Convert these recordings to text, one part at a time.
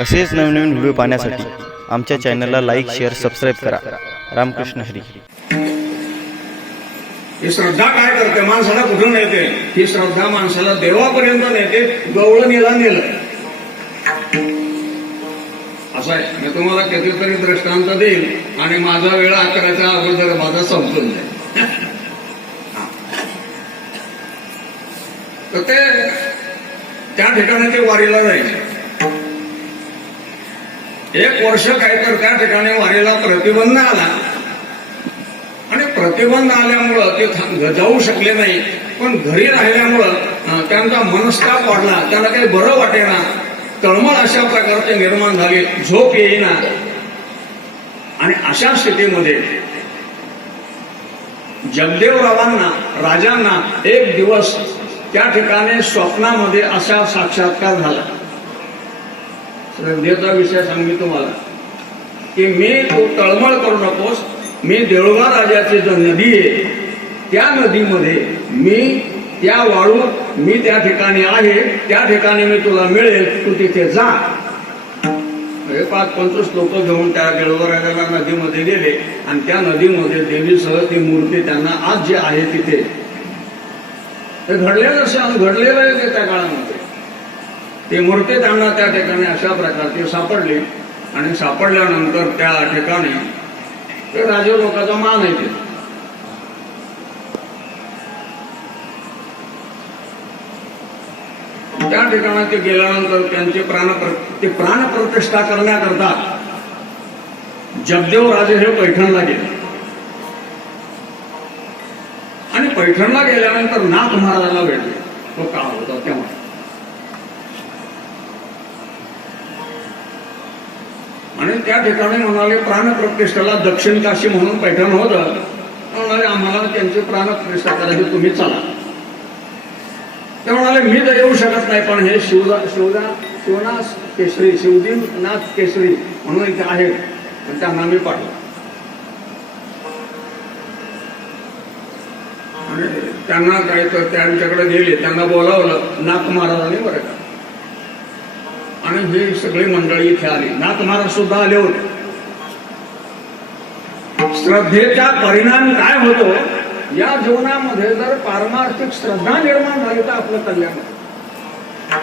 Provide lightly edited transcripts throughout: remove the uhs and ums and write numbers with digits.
असेच नवनवीन व्हिडिओ पाहण्यासाठी आमच्या चॅनलला लाईक, शेअर, सबस्क्राईब करा. रामकृष्ण हरी. ही श्रद्धा काय करते? माणसाला कुठून नेते? ही श्रद्धा माणसाला देवापर्यंत नेते. गवळणीला नेलं असं आहे. मी तुम्हाला कितीतरी दृष्टांत देईल आणि माझा वेळ अकराच्या अगोदर माझा संपून जाईल. तर ते त्या ठिकाणी ते वारीला जायचे. 1 वर्ष काय तर त्या ठिकाणी वारीला प्रतिबंध आला आणि प्रतिबंध आल्यामुळं ते जाऊ शकले नाही. पण घरी राहिल्यामुळं त्यांचा मनस्ताप वाढला. त्यांना काही बरं वाटेना. तळमळ अशा प्रकारचे निर्माण झाले. झोप येईना. आणि अशा स्थितीमध्ये जगदेवरावांना, राजांना एक दिवस त्या ठिकाणी स्वप्नामध्ये असा साक्षात्कार झाला. श्रद्धेचा विषय सांगू तुम्हाला की मी तू तळमळ करू नकोस. मी देऊळगाव राजाची जो नदी आहे त्या नदीमध्ये मी त्या वाळूत मी त्या ठिकाणी आहे. त्या ठिकाणी मी तुला मिळेल. तू तिथे जा. 5-25 लोक घेऊन त्या देऊळगाव राजाला नदीमध्ये गेले आणि त्या नदीमध्ये देवीसह ती मूर्ती त्यांना आज जे आहे तिथे ते घडलेलं आहे त्या काळामध्ये. ती मूर्ती त्यांना त्या ठिकाणी अशा प्रकारची सापडली आणि सापडल्यानंतर त्या ठिकाणी ते राजे लोकांचा मान आहे. त्या ठिकाणी ते गेल्यानंतर त्यांचे प्राणप्रतिष्ठा करण्याकरता जगदेव राजे हे पैठणला गेले. आणि पैठणला गेल्यानंतर नाथ महाराजाला भेटले. तो काळ होता तेव्हा. आणि त्या ठिकाणी म्हणाले प्राणप्रतिष्ठेला दक्षिण काशी म्हणून पैठण होतं. म्हणाले आम्हाला त्यांची प्राणप्रतिष्ठा करायची, तुम्ही चला. ते म्हणाले मी तर येऊ शकत नाही, पण हे शिवनाथ केसरी, शिवदीनाथ केसरी म्हणून इथे आहे, पण त्यांना मी पाठवतो. आणि त्यांना काय तर त्यांच्याकडे गेले. त्यांना बोलावलं नाथ महाराजांनी बरं का. आणि ही सगळी मंडळी इथे आली. नाथ महाराज सुद्धा आले होते. श्रद्धेचा परिणाम काय होतो या जीवनामध्ये? जर पारमार्थिक श्रद्धा निर्माण झाली तर आपलं कल्याण होतं.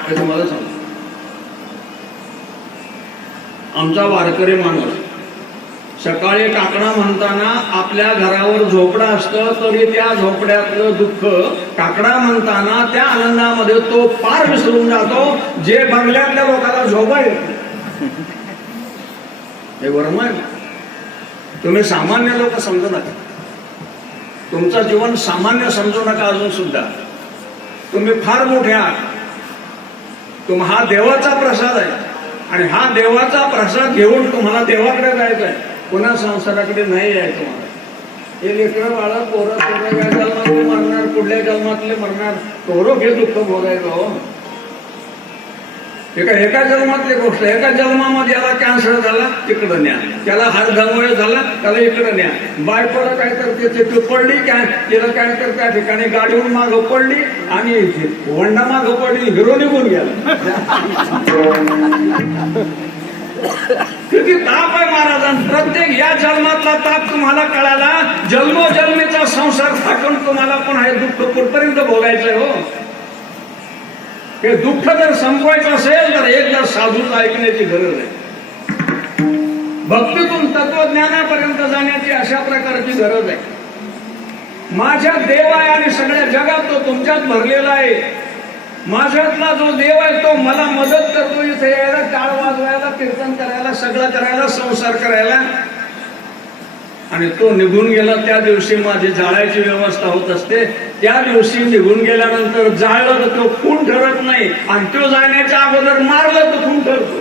हे तुम्हाला सांगतो. आमचा वारकरी माणूस सकाळी टाकणा म्हणताना आपल्या घरावर झोपडा असतं तरी त्या झोपड्यातलं दुःख टाकणा म्हणताना त्या आनंदामध्ये तो पार विसरून जातो. जे बंगल्यातल्या लोकांना झोपा येत हे वर्म आहे. तुम्ही सामान्य लोक समजू नका. तुमचं जीवन सामान्य समजू नका. अजून सुद्धा तुम्ही फार मोठे आहात. हा देवाचा प्रसाद आहे आणि हा देवाचा प्रसाद घेऊन तुम्हाला देवाकडे जायचं आहे. पुन्हा संसाराकडे नाही यायचं. मला हे लेकरं बाळा पोरं या जन्मातले मरणार, पुढल्या जन्मातले मरणार. पोरं हे दुःख भोगायचं हो. एका जन्मातली गोष्ट. एका जन्मामध्ये याला कॅन्सर झाला तिकडं न्या, त्याला हातगंगोळ झाला त्याला इकडं न्या. बायकोला काय तर ते पडली काय, तिला काय तर त्या ठिकाणी गाडीवर मागं पडली आणि वंडा मागं पडली, हिरो निघून गेला. किती ताप आहे महाराजां. प्रत्येक या जन्मातला ताप तुम्हाला कळाला. जन्मोजन्मीचा संसार थाकून तुम्हाला पण हे दुःख कुठपर्यंत भोगायचंय हो. हे दुःख जर संपवायचं असेल तर एक जर साधूचं ऐकण्याची गरज आहे. भक्तीतून तत्वज्ञानापर्यंत जाण्याची अशा प्रकारची गरज आहे. माझ्या देव आहे आणि सगळ्या जगात तो तुमच्यात भरलेला आहे. माझ्यातला जो देव आहे तो मला मदत करतो इथे यायला, टाळ वाजवायला, कीर्तन करायला, सगळं करायला, संसार करायला. आणि तो निघून गेला त्या दिवशी माझी जाळायची व्यवस्था होत असते. त्या दिवशी निघून गेल्यानंतर जाळलं तर तो खून ठरत नाही आणि तो जाण्याच्या अगोदर मारलं तर खून ठरतो.